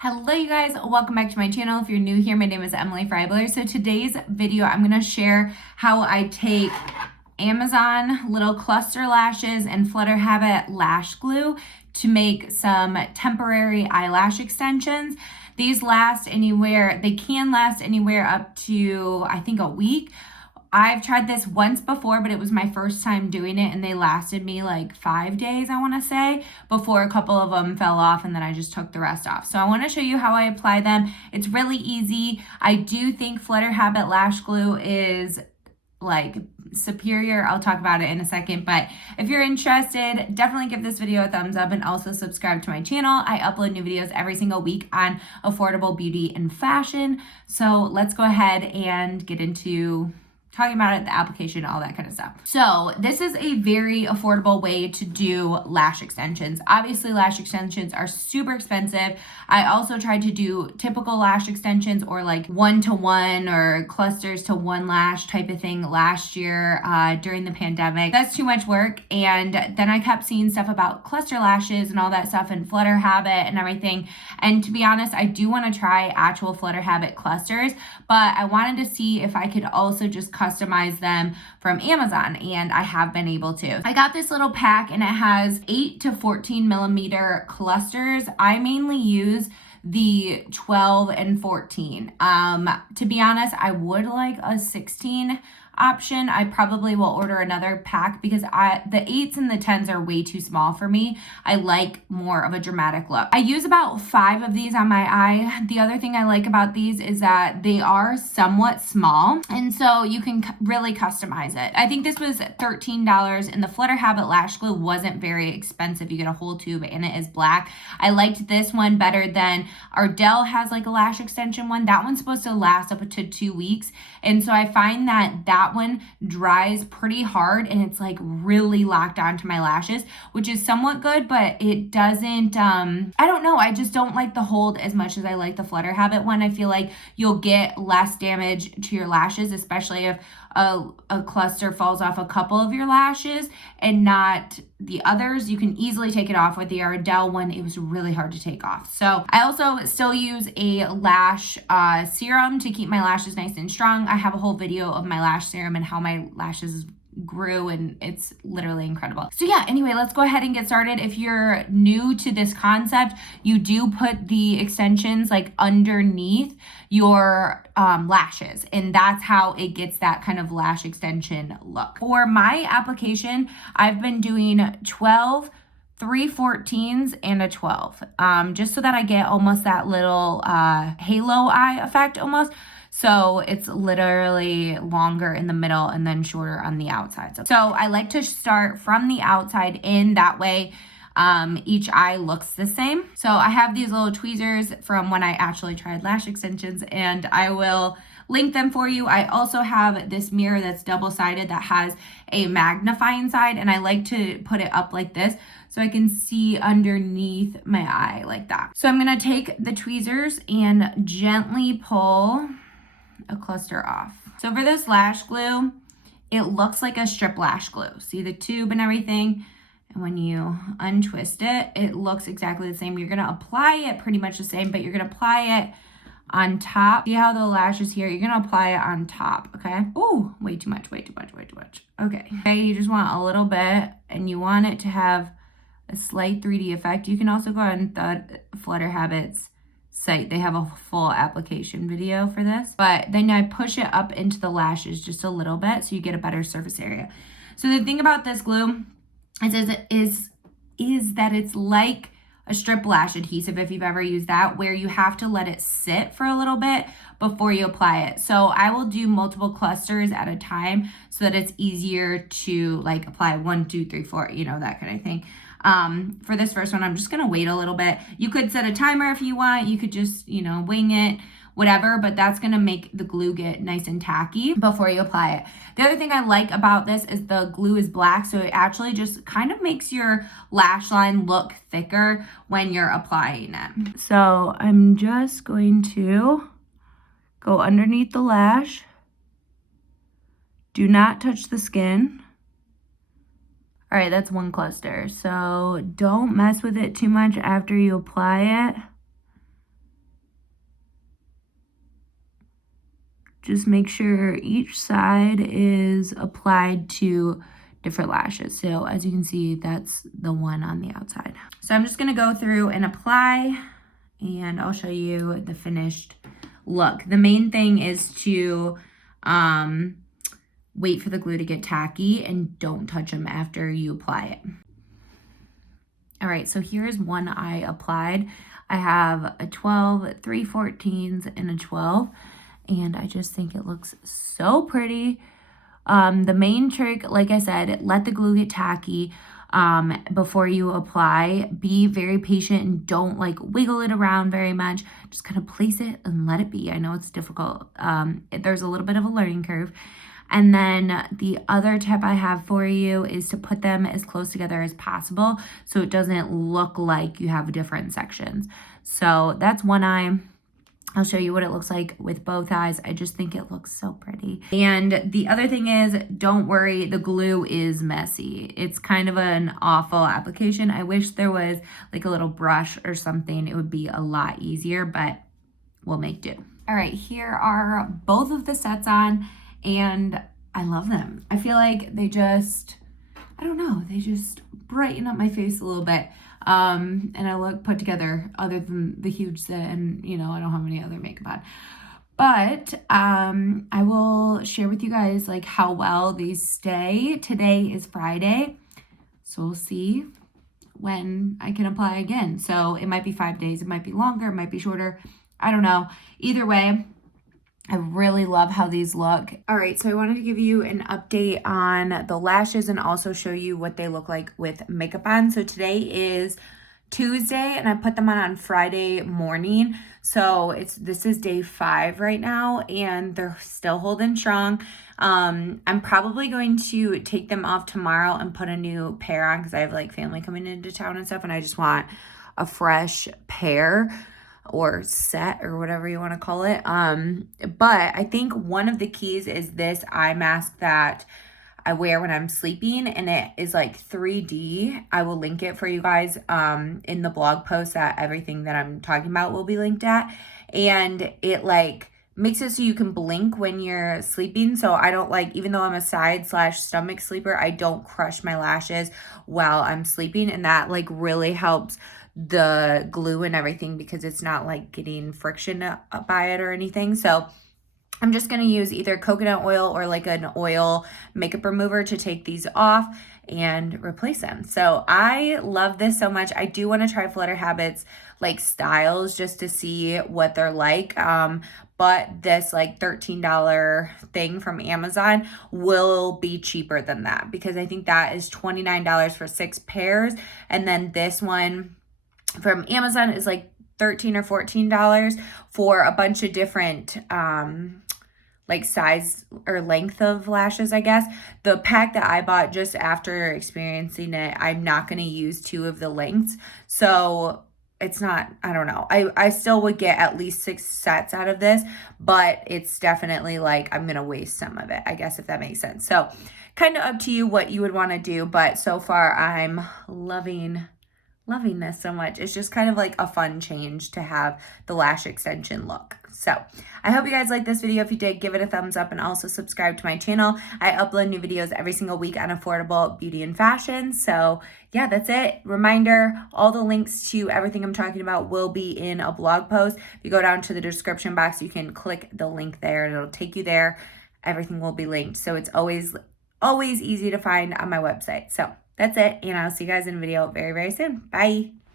Hello you guys, welcome back to my channel. If you're new here, my name is Emily Freybler. So today's video, I'm gonna share how I take Amazon little cluster lashes and Flutter Habit lash glue to make some temporary eyelash extensions. These last anywhere, they can last anywhere up to, I think, a week. I've tried this once before, but it was my first time doing it, and they lasted me like 5 days, I want to say, before a couple of them fell off, and then I just took the rest off. So I want to show you how I apply them. It's really easy. I do think Flutter Habit lash glue is like superior. I'll talk about it in a second, but if you're interested, definitely give this video a thumbs up and also subscribe to my channel. I upload new videos every single week on affordable beauty and fashion. So let's go ahead and get into talking about it, the application, all that kind of stuff. So this is a very affordable way to do lash extensions. Obviously, lash extensions are super expensive. I also tried to do typical lash extensions or like 1-to-1 or clusters to one lash type of thing last year during the pandemic. That's too much work. And then I kept seeing stuff about cluster lashes and all that stuff and Flutter Habit and everything. And to be honest, I do want to try actual Flutter Habit clusters, but I wanted to see if I could also just customize them from Amazon, and I have been able to. I got this little pack and it has 8 to 14 millimeter clusters. I mainly use the 12 and 14. To be honest, I would like a 16 option. I probably will order another pack because the 8s and the 10s are way too small for me. I like more of a dramatic look. I use about 5 of these on my eye. The other thing I like about these is that they are somewhat small, and so you can really customize it. I think this was $13, and the Flutter Habit lash glue wasn't very expensive. You get a whole tube and it is black. I liked this one better than Ardell has like a lash extension one. That one's supposed to last up to 2 weeks, and so I find that one dries pretty hard and it's like really locked onto my lashes, which is somewhat good, but it doesn't, I don't know, I just don't like the hold as much as I like the Flutter Habit one. I feel like you'll get less damage to your lashes, especially if a cluster falls off a couple of your lashes and not the others. You can easily take it off. With the Ardell one, it was really hard to take off. So I also still use a lash serum to keep my lashes nice and strong. I have a whole video of my lash serum and how my lashes grew, and it's literally incredible. So yeah, anyway, let's go ahead and get started. If you're new to this concept, you do put the extensions like underneath your lashes, and that's how it gets that kind of lash extension look. For my application, I've been doing 12, 3 14s, and a 12, just so that I get almost that little halo eye effect almost. So it's literally longer in the middle and then shorter on the outside. So I like to start from the outside in, that way each eye looks the same. So I have these little tweezers from when I actually tried lash extensions, and I will link them for you. I also have this mirror that's double-sided that has a magnifying side, and I like to put it up like this so I can see underneath my eye like that. So I'm gonna take the tweezers and gently pull a cluster off. So for this lash glue, it looks like a strip lash glue. See the tube and everything? And when you untwist it, it looks exactly the same. You're gonna apply it pretty much the same, but you're gonna apply it on top. See how the lash is here? You're gonna apply it on top, okay? Oh, way too much, way too much, way too much. Okay, you just want a little bit, and you want it to have a slight 3D effect. You can also go on the Flutter Habits site. They have a full application video for this, but then I push it up into the lashes just a little bit so you get a better surface area. So the thing about this glue is that it's like a strip lash adhesive, if you've ever used that, where you have to let it sit for a little bit before you apply it. So I will do multiple clusters at a time so that it's easier to like apply 1, 2, 3, 4, you know, that kind of thing. For this first one, I'm just gonna wait a little bit. You could set a timer if you want. You could just, you know, wing it, whatever, but that's gonna make the glue get nice and tacky before you apply it. The other thing I like about this is the glue is black, so it actually just kind of makes your lash line look thicker when you're applying it. So I'm just going to go underneath the lash. Do not touch the skin. All right, that's one cluster. So don't mess with it too much after you apply it. just make sure each side is applied to different lashes. So as you can see, that's the one on the outside. So I'm just gonna go through and apply, and I'll show you the finished look. The main thing is to wait for the glue to get tacky and don't touch them after you apply it. All right, so here's one I applied. I have a 12, 3 14s, and a 12, and I just think it looks so pretty. The main trick, like I said, let the glue get tacky before you apply. Be very patient and don't like wiggle it around very much. Just kind of place it and let it be. I know it's difficult. There's a little bit of a learning curve. And then the other tip I have for you is to put them as close together as possible so it doesn't look like you have different sections. So that's one eye. I'll show you what it looks like with both eyes. I just think it looks so pretty. And the other thing is, don't worry, the glue is messy. It's kind of an awful application. I wish there was like a little brush or something. It would be a lot easier, but we'll make do. All right, here are both of the sets on, and I love them. I feel like they just, I don't know, they just brighten up my face a little bit. And I look put together other than the huge set, and you know, I don't have any other makeup on. But I will share with you guys like how well these stay. Today is Friday, so we'll see when I can apply again. So it might be 5 days, it might be longer, it might be shorter. I don't know. Either way, I really love how these look. All right, so I wanted to give you an update on the lashes and also show you what they look like with makeup on. So today is Tuesday, and I put them on Friday morning. So this is day 5 right now, and they're still holding strong. I'm probably going to take them off tomorrow and put a new pair on because I have like family coming into town and stuff, and I just want a fresh pair or set or whatever you want to call it. But I think one of the keys is this eye mask that I wear when I'm sleeping, and it is like 3D. I will link it for you guys in the blog post that everything that I'm talking about will be linked at. And it like makes it so you can blink when you're sleeping. So I don't like, even though I'm a side/stomach sleeper, I don't crush my lashes while I'm sleeping. And that like really helps the glue and everything because it's not like getting friction by it or anything. So I'm just going to use either coconut oil or like an oil makeup remover to take these off and replace them. So I love this so much. I do want to try Flutter Habits like styles just to see what they're like. But this like $13 thing from Amazon will be cheaper than that because I think that is $29 for 6 pairs. And then this one from Amazon is like $13 or $14 for a bunch of different like size or length of lashes, I guess. The pack that I bought just after experiencing it, I'm not going to use 2 of the lengths. So it's not, I don't know. I still would get at least 6 sets out of this, but it's definitely like I'm going to waste some of it, I guess, if that makes sense. So kind of up to you what you would want to do, but so far I'm loving this so much. It's just kind of like a fun change to have the lash extension look. So I hope you guys liked this video. If you did, give it a thumbs up and also subscribe to my channel. I upload new videos every single week on affordable beauty and fashion. So yeah, that's it. Reminder, all the links to everything I'm talking about will be in a blog post. If you go down to the description box, you can click the link there and it'll take you there. Everything will be linked. So it's always easy to find on my website. So that's it, and I'll see you guys in a video very, very soon. Bye.